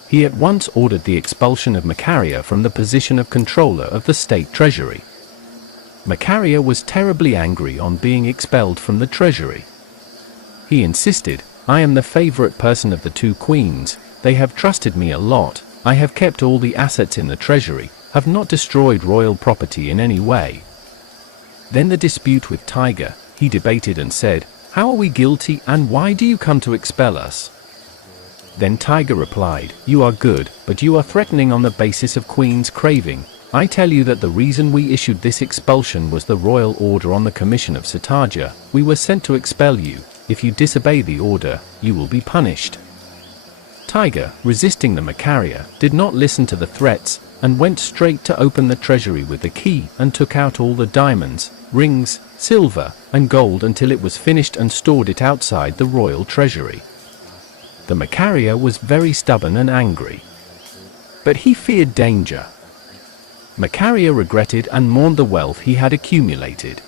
He at once ordered the expulsion of Makarya from the position of controller of the state treasury. Makarya was terribly angry on being expelled from the treasury. He insisted, I am the favorite person of the two queens, they have trusted me a lot, I have kept all the assets in the treasury, have not destroyed royal property in any way. Then the dispute with Tiger, he debated and said, how are we guilty and why do you come to expel us? Then Tiger replied, you are good, but you are threatening on the basis of Queen's craving. I tell you that the reason we issued this expulsion was the royal order on the commission of Cittarāja. We were sent to expel you. If you disobey the order, you will be punished. Tiger, resisting the Makarya, did not listen to the threats, and went straight to open the treasury with the key and took out all the diamonds, rings, silver, and gold until it was finished and stored it outside the royal treasury. The Makarya was very stubborn and angry. But he feared danger. Makarya regretted and mourned the wealth he had accumulated.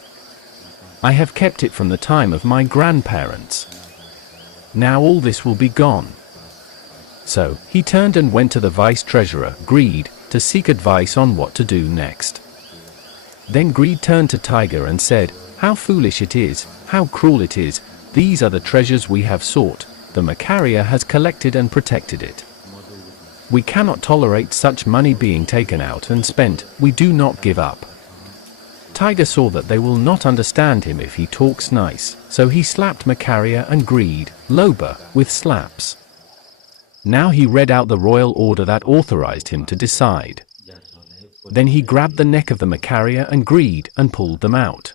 I have kept it from the time of my grandparents. Now all this will be gone. So, he turned and went to the vice-treasurer, Greed, to seek advice on what to do next. Then Greed turned to Tiger and said, how foolish it is, how cruel it is, these are the treasures we have sought, the Makarya has collected and protected it. We cannot tolerate such money being taken out and spent, we do not give up. Tiger saw that they will not understand him if he talks nice, so he slapped Makarya and Greed, Loba, with slaps. Now he read out the royal order that authorized him to decide. Then he grabbed the neck of the Makarya and Greed and pulled them out.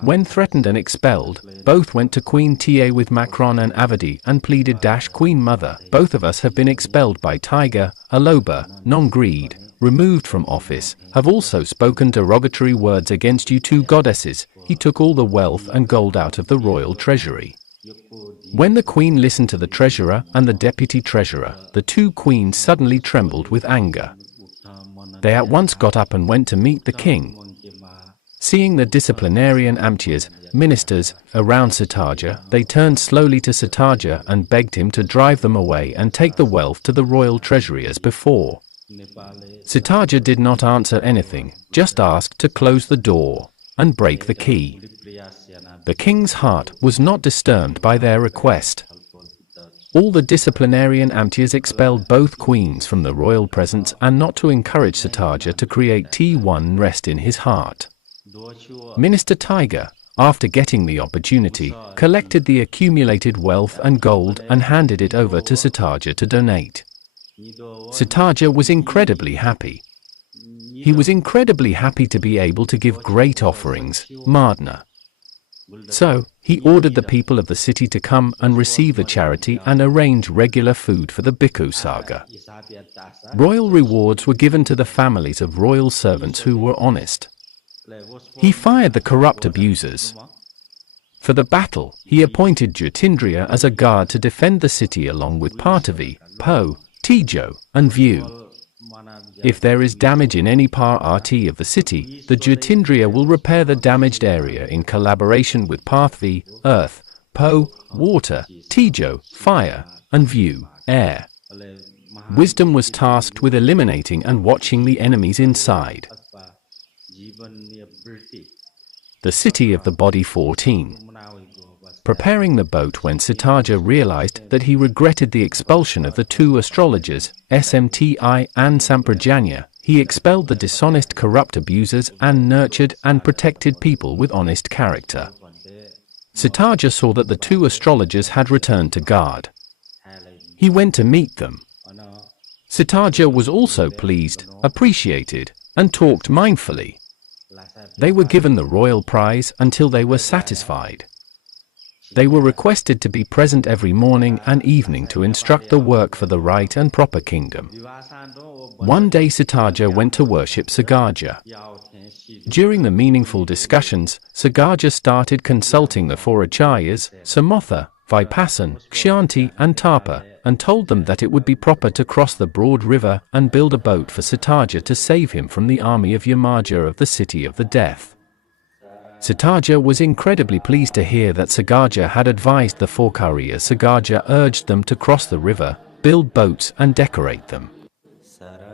When threatened and expelled, both went to Queen Ta with Macron and avadi and pleaded, Queen Mother, both of us have been expelled by Tiger, Aloba, non-greed, removed from office, have also spoken derogatory words against you two goddesses. He took all the wealth and gold out of the royal treasury. When the queen listened to the treasurer and the deputy treasurer, the two queens suddenly trembled with anger. They at once got up and went to meet the king. Seeing the disciplinarian Amtyas, ministers, around Cittarāja, they turned slowly to Cittarāja and begged him to drive them away and take the wealth to the royal treasury as before. Cittarāja did not answer anything, just asked to close the door and break the key. The king's heart was not disturbed by their request. All the disciplinarian Amtyas expelled both queens from the royal presence and not to encourage Cittarāja to create T1 rest in his heart. Minister Tiger, after getting the opportunity, collected the accumulated wealth and gold and handed it over to Cittarāja to donate. Cittarāja was incredibly happy. He was incredibly happy to be able to give great offerings, Madhna. So, he ordered the people of the city to come and receive the charity and arrange regular food for the Bhikkhu Sangha. Royal rewards were given to the families of royal servants who were honest. He fired the corrupt abusers. For the battle, he appointed Jyotindriya as a guard to defend the city along with Parthavi, Po, Tejo, and view. If there is damage in any part of the city, the Jyotindriya will repair the damaged area in collaboration with Prithvi, earth, Po, water, Tejo, fire, and view, air. Wisdom was tasked with eliminating and watching the enemies inside. The city of the body 14. Preparing the boat when Cittarāja realized that he regretted the expulsion of the two astrologers, Smti and Samprajanya, he expelled the dishonest corrupt abusers and nurtured and protected people with honest character. Cittarāja saw that the two astrologers had returned to guard. He went to meet them. Cittarāja was also pleased, appreciated, and talked mindfully. They were given the royal prize until they were satisfied. They were requested to be present every morning and evening to instruct the work for the right and proper kingdom. One day Cittarāja went to worship Sagaja. During the meaningful discussions, Sagaja started consulting the four acharyas, Samatha, Vipassan, Kshanti and Tapa, and told them that it would be proper to cross the broad river and build a boat for Cittarāja to save him from the army of Yamaja of the city of the death. Cittarāja was incredibly pleased to hear that Sagaja had advised the four Karyas. Sagaja urged them to cross the river, build boats and decorate them.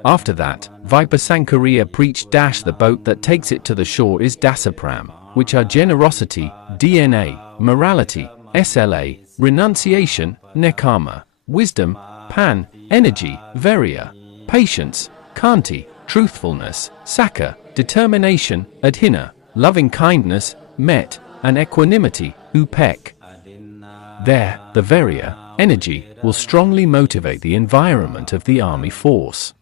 After that, Vipassankariya preached the boat that takes it to the shore is Dasapram, which are generosity, DNA, morality, SLA, renunciation, Nekama, wisdom, Pan, energy, Virya, patience, Kanti, truthfulness, Sakha, determination, Adhina, loving kindness, Met, and equanimity, Upek. There, the Virya, energy, will strongly motivate the environment of the army force.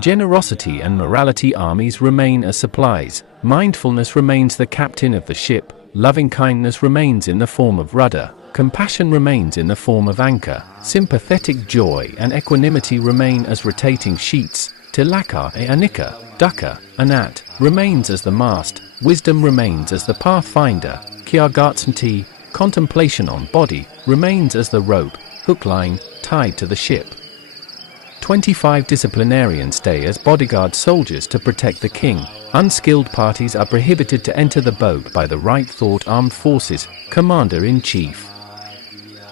Generosity and morality armies remain as supplies, mindfulness remains the captain of the ship, loving kindness remains in the form of rudder, compassion remains in the form of anchor, sympathetic joy and equanimity remain as rotating sheets, Tilaka e Anika, Dukkha, Anat, remains as the mast, wisdom remains as the pathfinder, Kyagatsamti, contemplation on body, remains as the rope, hook line, tied to the ship. 25 disciplinarians stay as bodyguard soldiers to protect the king. Unskilled parties are prohibited to enter the boat by the right thought armed forces, commander-in-chief.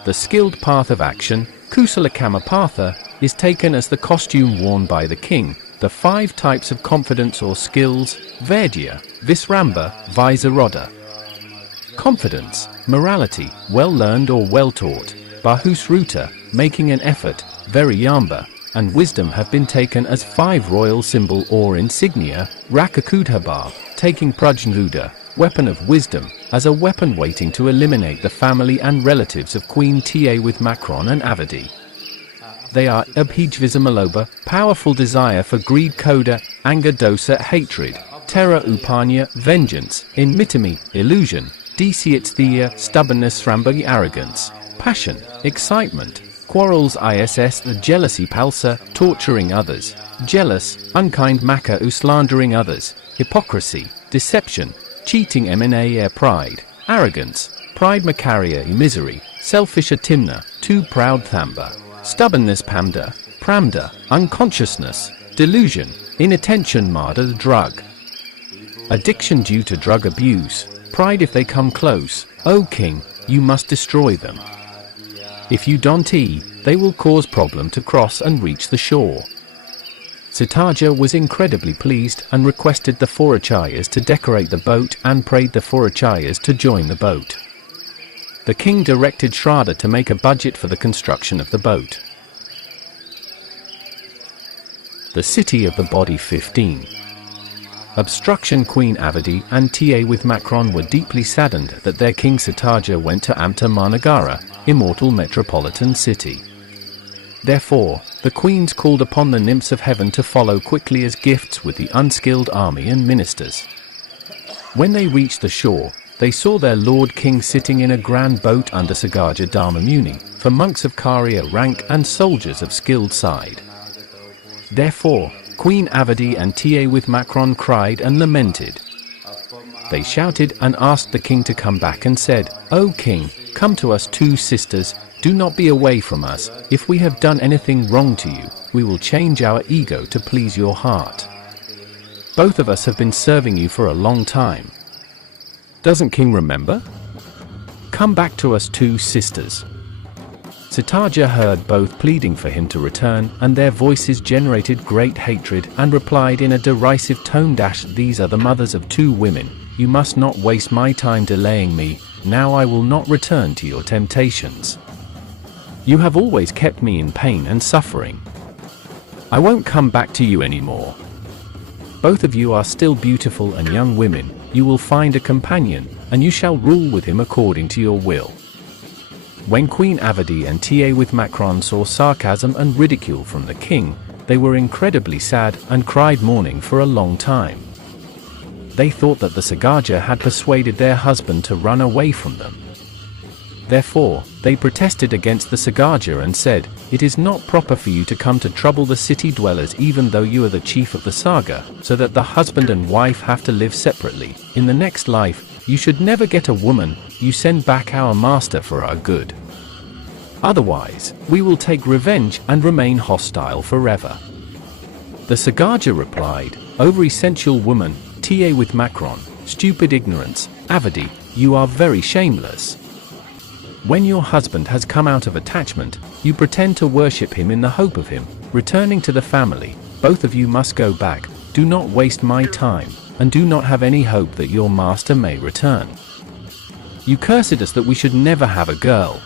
The skilled path of action, Kusalakama is taken as the costume worn by the king. The 5 types of confidence or skills, Vaidya, Visramba, Visaroda. Confidence, morality, well-learned or well-taught, Bahusruta, making an effort, Veriyamba, and wisdom have been taken as 5 royal symbol or insignia, Rakakudhaba, taking Prajnuda, weapon of wisdom, as a weapon waiting to eliminate the family and relatives of Queen Ta with Macron and Avadi. They are Abhijvisamaloba, powerful desire for greed, Koda, anger, dosa, hatred, terror, Upanya, vengeance, Inmitami, illusion, Desiatstheya, stubbornness, Srambagi, arrogance, passion, excitement, quarrels, iss, the jealousy, Palsa, torturing others, jealous, unkind, Maka, slandering others, hypocrisy, deception, cheating, Mna, pride, arrogance, pride, Makarya, misery, selfish, Atimna, too proud, Thamba, stubbornness, Pamda, Pramda, unconsciousness, delusion, inattention, Mada, the drug, addiction due to drug abuse, pride if they come close, O king, you must destroy them. If you don't they will cause problem to cross and reach the shore. Cittarāja was incredibly pleased and requested the 4 acharyas to decorate the boat and prayed the 4 acharyas to join the boat. The king directed Shraddha to make a budget for the construction of the boat. The city of the body 15. Obstruction, Queen Avadi and Ta with Macron were deeply saddened that their king Cittarāja went to Amṛta Mahānagara, immortal metropolitan city. Therefore, the queens called upon the nymphs of heaven to follow quickly as gifts with the unskilled army and ministers. When they reached the shore, they saw their lord king sitting in a grand boat under Sagaja Dharmamuni, for monks of Karya rank and soldiers of skilled side. Therefore, Queen Avadi and Ta with Macron cried and lamented. They shouted and asked the king to come back and said, O king, come to us 2 sisters, Do not be away from us. If we have done anything wrong to you, we will change our ego to please your heart. Both of us have been serving you for a long time. Doesn't King remember? Come back to us too, sisters." Cittarāja heard both pleading for him to return, and their voices generated great hatred, and replied in a derisive tone, "These are the mothers of two women. You must not waste my time delaying me. Now I will not return to your temptations. You have always kept me in pain and suffering. I won't come back to you anymore. Both of you are still beautiful and young women. You will find a companion, and you shall rule with him according to your will." When Queen Avadi and Ta with Macron saw sarcasm and ridicule from the king, they were incredibly sad and cried mourning for a long time. They thought that the Sagaja had persuaded their husband to run away from them. Therefore, they protested against the Sagaja and said, "It is not proper for you to come to trouble the city dwellers even though you are the chief of the saga, so that the husband and wife have to live separately. In the next life, you should never get a woman. You send back our master for our good. Otherwise, we will take revenge and remain hostile forever." The Sagaja replied, "O very sensual woman, Ta with Macron, stupid ignorance, Avadi, you are very shameless. When your husband has come out of attachment, you pretend to worship him in the hope of him returning to the family. Both of you must go back. Do not waste my time, and do not have any hope that your master may return. You cursed us that we should never have a girl.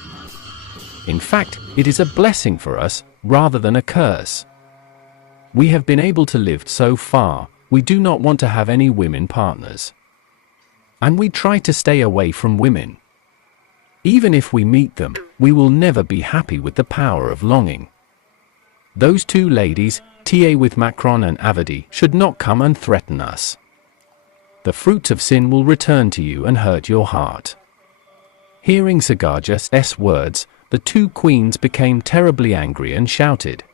In fact, it is a blessing for us, rather than a curse. We have been able to live so far. We do not want to have any women partners. And we try to stay away from women. Even if we meet them, we will never be happy with the power of longing. Those two ladies, Ta with Macron and Avadi, should not come and threaten us. The fruits of sin will return to you and hurt your heart." Hearing Sagaja's words, the two queens became terribly angry and shouted.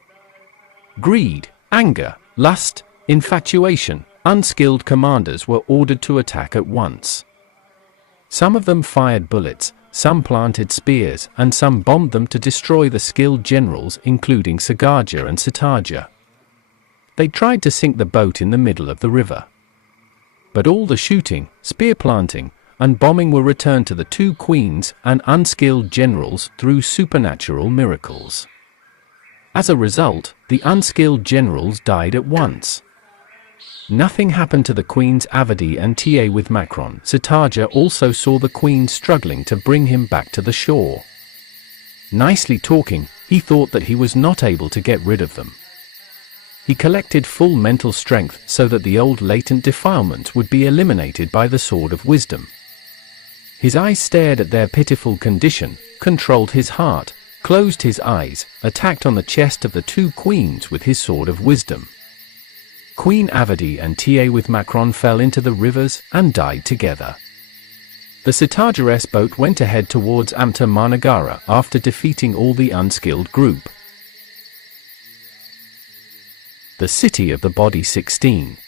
Greed, anger, lust, infatuation, unskilled commanders were ordered to attack at once. Some of them fired bullets, some planted spears, and some bombed them to destroy the skilled generals, including Sagaja and Cittarāja. They tried to sink the boat in the middle of the river. But all the shooting, spear planting, and bombing were returned to the two queens and unskilled generals through supernatural miracles. As a result, the unskilled generals died at once. Nothing happened to the queens Avadi and Ta with Macron. Cittarāja also saw the queens struggling to bring him back to the shore. Nicely talking, he thought that he was not able to get rid of them. He collected full mental strength so that the old latent defilement would be eliminated by the sword of wisdom. His eyes stared at their pitiful condition, controlled his heart, closed his eyes, attacked on the chest of the two queens with his sword of wisdom. Queen Avadi and Ta with Macron fell into the rivers and died together. The Cittarāja's boat went ahead towards Amṛta Mahānagara after defeating all the unskilled group. The City of the Body 16.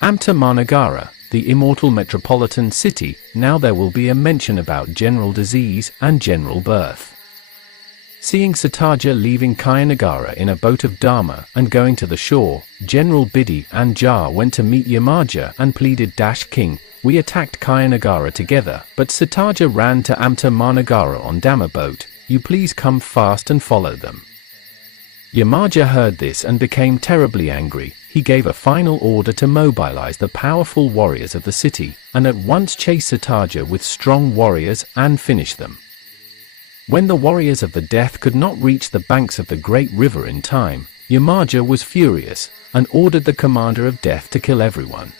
Amṛta Mahānagara, the immortal metropolitan city. Now there will be a mention about general disease and general birth. Seeing Cittarāja leaving Kāyanagara in a boat of Dharma and going to the shore, General Bidhi and Jar went to meet Yamaja and pleaded, "King, we attacked Kāyanagara together, but Cittarāja ran to Amṛta Mahānagara on Dhamma boat. You please come fast and follow them." Yamaja heard this and became terribly angry. He gave a final order to mobilize the powerful warriors of the city, and at once chase Cittarāja with strong warriors and finish them. When the warriors of the death could not reach the banks of the great river in time, Yamaja was furious, and ordered the commander of death to kill everyone.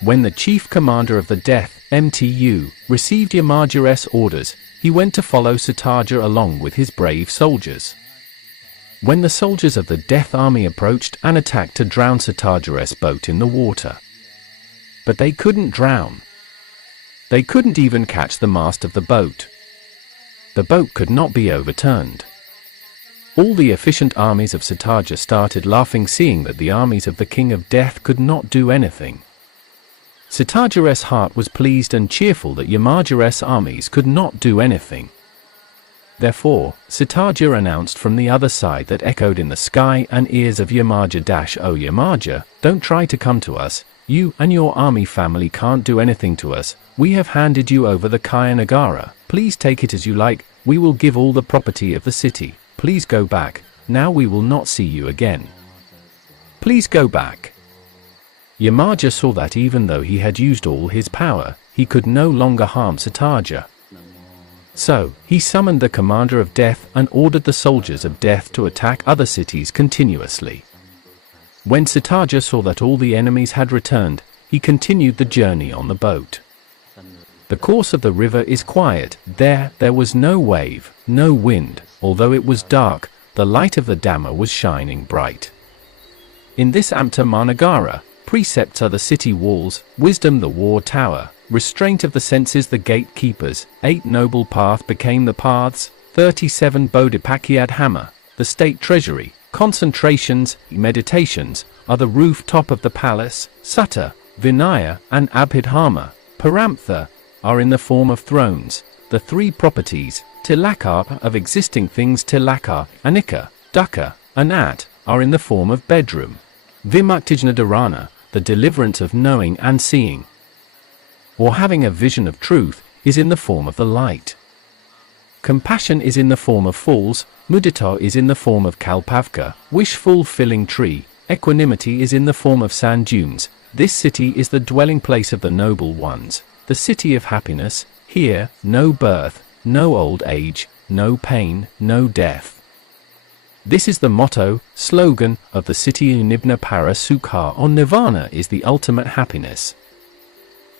When the chief commander of the death, Mtu, received Yamaja's orders, he went to follow Cittarāja along with his brave soldiers. When the soldiers of the death army approached and attacked to drown Cittarāja's boat in the water. But they couldn't drown. They couldn't even catch the mast of the boat. The boat could not be overturned. All the efficient armies of Cittarāja started laughing, seeing that the armies of the King of Death could not do anything. Cittarāja's heart was pleased and cheerful that Yamaja's armies could not do anything. Therefore, Cittarāja announced from the other side that echoed in the sky and ears of Yamaja. O Yamaja, don't try to come to us. You and your army family can't do anything to us. We have handed you over the Kāyanagara. Please take it as you like. We will give all the property of the city. Please go back. Now we will not see you again. Please go back. Yamaja saw that even though he had used all his power, he could no longer harm Cittarāja. So, he summoned the commander of death and ordered the soldiers of death to attack other cities continuously. When Cittarāja saw that all the enemies had returned, he continued the journey on the boat. The course of the river is quiet. There was no wave, no wind. Although it was dark, the light of the Dhamma was shining bright. In this Mahānagara, precepts are the city walls, wisdom the war tower, restraint of the senses the gatekeepers, 8 noble paths became the paths, 37 Bodhipakyad hammer, the state treasury, concentrations, meditations, are the rooftop of the palace, Sutta, Vinaya, and Abhidharma, Paramtha, are in the form of thrones, the 3 properties, Tilaka, of existing things Tilaka, Anika, Dukkha, and At, are in the form of bedroom. Vimuktijnadharana, the deliverance of knowing and seeing, or having a vision of truth, is in the form of the light. Compassion is in the form of falls, mudita is in the form of kalpavka, wish-fulfilling tree, equanimity is in the form of sand dunes. This city is the dwelling place of the noble ones, the city of happiness. Here, no birth, no old age, no pain, no death. This is the motto, slogan, of the city. Nibna para sukha, or nirvana, is the ultimate happiness.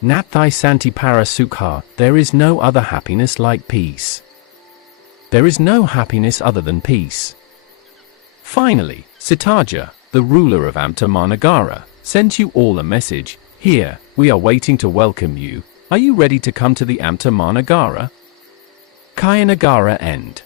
Nathai santi para sukha, there is no other happiness like peace. There is no happiness other than peace. Finally, Cittarāja, the ruler of Mahānagara, sends you all a message. Here, we are waiting to welcome you. Are you ready to come to the Mahānagara? Kāyanagara end.